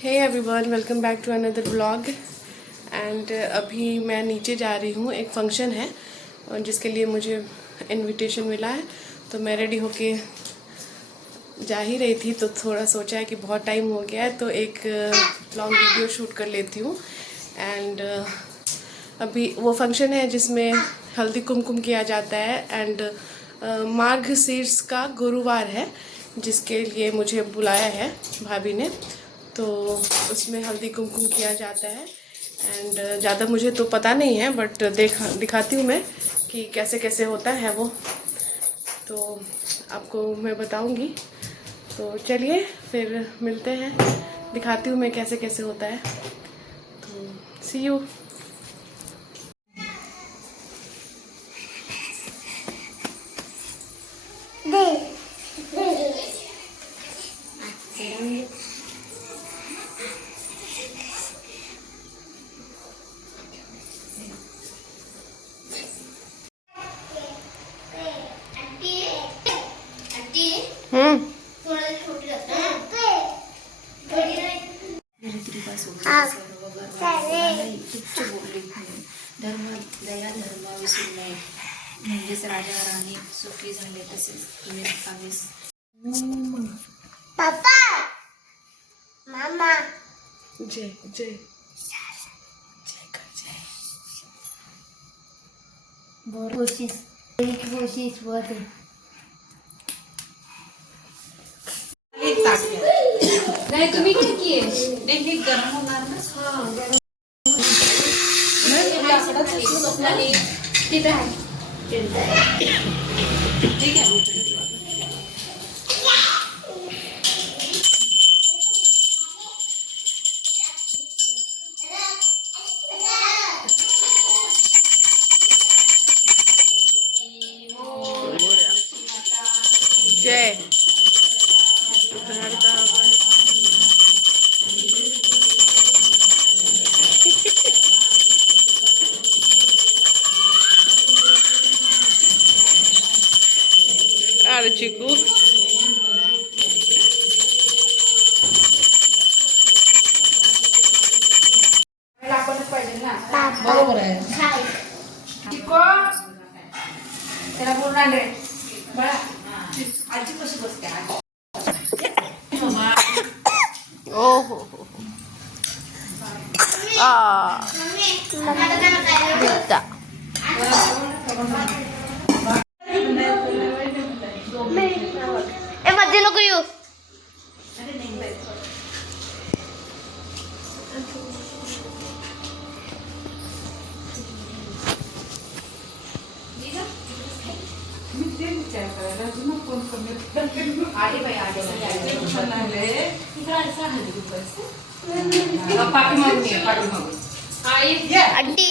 Hey everyone, welcome back to another blog. And अभी मैं नीचे जा रही हूँ, एक फंक्शन है और जिसके लिए मुझे इनविटेशन मिला है, तो मैं रेडी होके जा ही रही थी। तो थोड़ा सोचा है कि बहुत टाइम हो गया है तो एक लॉन्ग वीडियो शूट कर लेती हूँ। एंड अभी वो फंक्शन है जिसमें हल्दी कुमकुम किया जाता है। एंड मार्ग शीर्ष का गुरुवार है जिसके लिए मुझे बुलाया है भाभी ने, तो उसमें हल्दी कुमकुम किया जाता है। एंड ज़्यादा मुझे तो पता नहीं है, बट दिखाती हूँ मैं कि कैसे कैसे होता है वो, तो आपको मैं बताऊँगी। तो चलिए फिर मिलते हैं, दिखाती हूँ मैं कैसे कैसे होता है। तो सी यू। धर्म दया धर्म विसरू नये, म्हणजेच राजा राणी सुखी झाले तसेच तुम्ही राहावेस. पापा मामा जय जय कोशिश बहुत है. नाही तुम्ही काय किए नाही गरम होणार ना. हां तिथे आहे. ठीक आहे. जय। अरे चिकू पाहिजे ना. बरोबर आहे. चिको त्याला बोलणार रे बळा. आजी कशी बसते ओ हो ए मध्ये नको येऊ. आंटी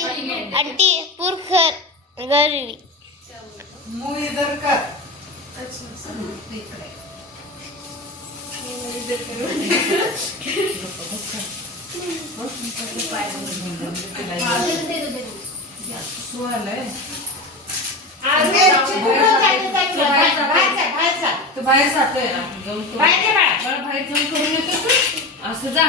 आंटी पुरखर गरवी मुंह इधर कर. तू बाहेर जातोय बाहेर जाऊन करून येतो. असं जा